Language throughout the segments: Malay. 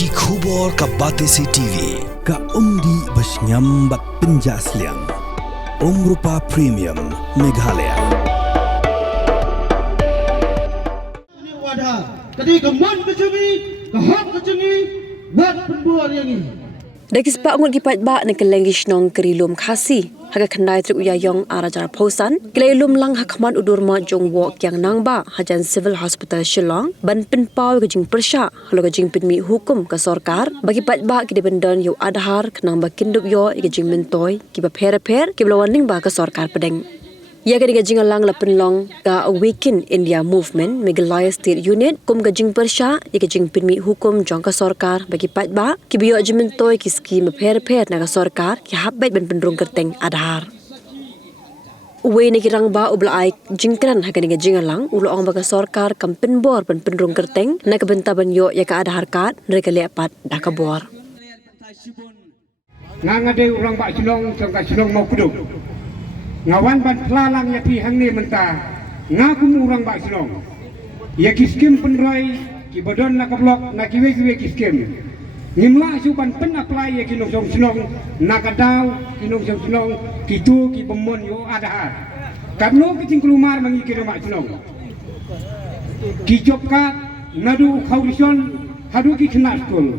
Ki khubor ka Batesi TV. Ka undi basnyambat penjaslian. Rupa Premium Meghalaya. Ini wadah. Ketika man kecungi, kaham kecungi, buat pembuat yang ini. Dagis pa ngut gipat ba na kalenggish nong kerilum khasi. Haga khandai trik uyayong arajar pausan. Kilailum lang hakman udurma jong wok yang nang ba hajan Civil Hospital Shillong. Ban pinpaw gajing persya. Halo gajing pinmi hukum ke sorkar. Bagi pat ba kidi bendan yu adhar kenang ba kindup yo gajing mentoy. Kiba per kiblawaning ba ke sorkar pedeng. Ya kadi gajing alang lapen long ka Awaken India Movement Meghalaya State Unit kum gajing persya ya gajing pinmi hukum jong ka sorkar bagi pat ba kibiyo jimentoy ki skim per na ka sorkar ki habait ben pendrung kerteng adhar. Uwe ni kirang ba ubla ai jingkran ha kadi gajing alang ulo ong ba ka sorkar kam penbor ben pendrung kerteng na ka bentaban yo ya ka adhar kat mereka lepat dah ka bor. Ngangade urang bak silong jong ka silong mau kuduk. Ngawan ban pelalang ya pi hang ni mentah ngakum urang bak silong ya kiskim penroi ki bodon na kablok na kiwe kiskim ngimla su ban pen apply ya kinong song silong na kadau kinong song silong kitu ki pemon yo ada kabno kicing kelumar mangi ki bak silong ki jopkat nadu kaurison hadu ki kena skul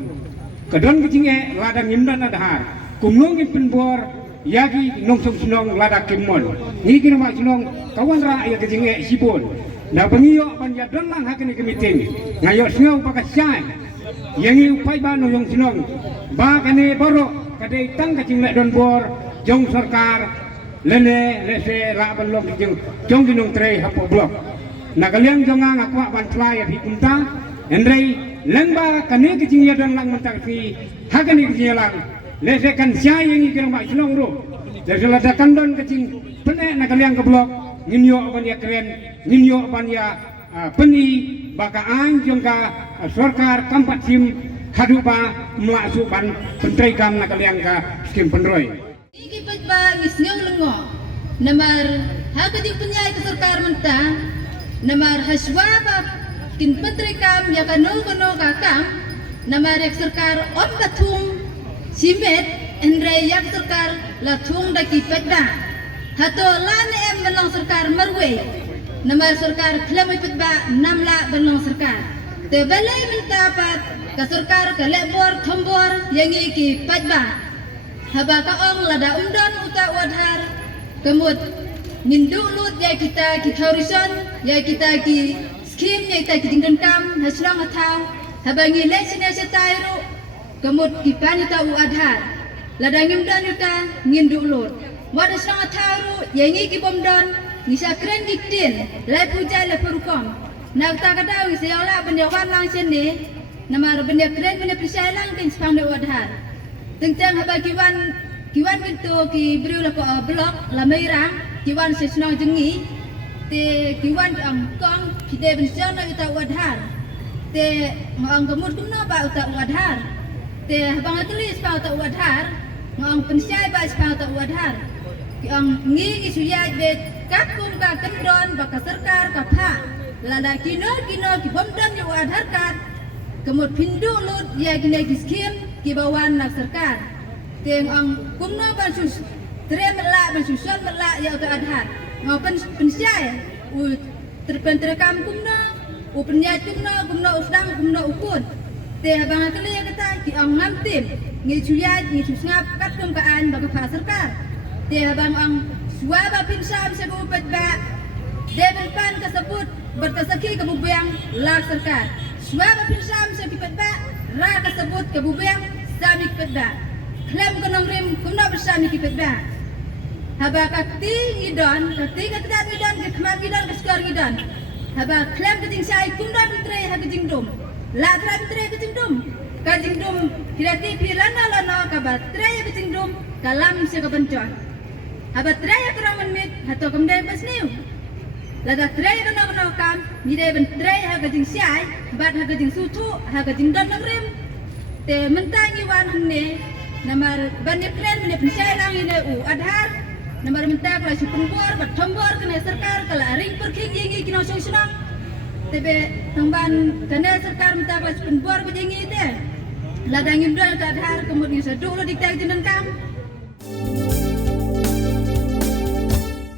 kadon kicing ladang ngimdan ada kumnong penbor yagi nongsong sinong lada kemon ni kira mak sinong kawan ra ya kejing sibon na bangiyo panja dalang hakini kemiting ngayo singau pakai syai yang upai ba nongsong sinong ba kane borok kadai tang kejing lek don bor jong sarkar lene lese ra ban lok jong ginong tre hapo blok na kalian jonga ngakwa ban play di kunta endrei lengba kane kejing ya dalang mentak fi hakini kejing lang lesekan syai yang ikir mak silong ro lesela dakan don kecing penek nak kalian ke blok nginyo ban ya keren nginyo ban ya peni baka anjong ka sorkar kampat sim hadupa melasu ban pentrai kam nak kalian ka skim penroi iki ba ngisnyong lengo namar ha kading penyai ke sorkar mentah namar haswa ba kin pentrai kam ya kanol kono ka kam namar ek sorkar on batung simet Andre yak sarkar la thung da ki pedda hato lan em belong sarkar marwe namar sarkar khlami pedba namla belong sarkar te balai minta pat ka sarkar ka lebor thombor yangi ki pedba haba ka ong lada undon uta wadhar kemut mindu lut ya kita ki thorison ya kita ki skim ya kita ki dingdon kam hasrang athau haba ngi lesine setairu kemut ki panita u adhar ladangim dan yuta ngindu lor wada sang atharu yengi ki bomdon nisa kren giktin lai puja lai perukom nak ta kadau se ola benyawan lang sene namar benya kren benya prisai lang tin spang de wadhar tengteng haba kiwan gitu ki briu la ko blok la meirang kiwan se snong jengi te kiwan am kong ki de ben sona uta wadhar te ang gemut kumna ba uta wadhar te habang tulis pa uta wadhar ngong pensyai ba spang ta wadhar ki ang ngi suyaj bet kakum ka kendron ba ka sarkar ka pha lada kino ki bomdan yu wadhar kat kemut pindu lut ya kine ki skim ki bawan nak sarkar teng ang kumno ban sus trem la ban suson la ya ta adhar ngong pensyai u terpenterekam kumno u penyai kumno usdang kumno ukun te abang kali ya kata ki ang ngamtim ngi chuyaj ngi susngap kat kum kaan ba ka sarkar te abang ang suaba pinsam se bupet ba debel pan kasebut bertasaki ke bubeng la sarkar suaba pinsam se pipet ba ra kasebut ke bubeng sami pet ba klem konong rim kumna bersami pipet ba haba kakti ngidon kakti katdat ngidon ke kemar ngidon ke skor ngidon haba klem keting sai kumna bitre ha keting dum la tra bitre keting dum kajing dum kirati pirana kabat traya kajing dum kalam se kabancuan habat traya keraman mit hato kamdai pasniu lada traya kana kam mire ben traya ha kajing siai bat ha kajing sutu ha kajing don rim te mentangi wan hanne namar banyak kren mene pensai lang ine u adhar namar mentak la supenbor bat thombor kene sarkar kala ring perking yengi kino song tebe tamban kene sarkar mentak la supenbor bajengi te ladangin dan kadhar kemudian seduh lo diktai jinan kam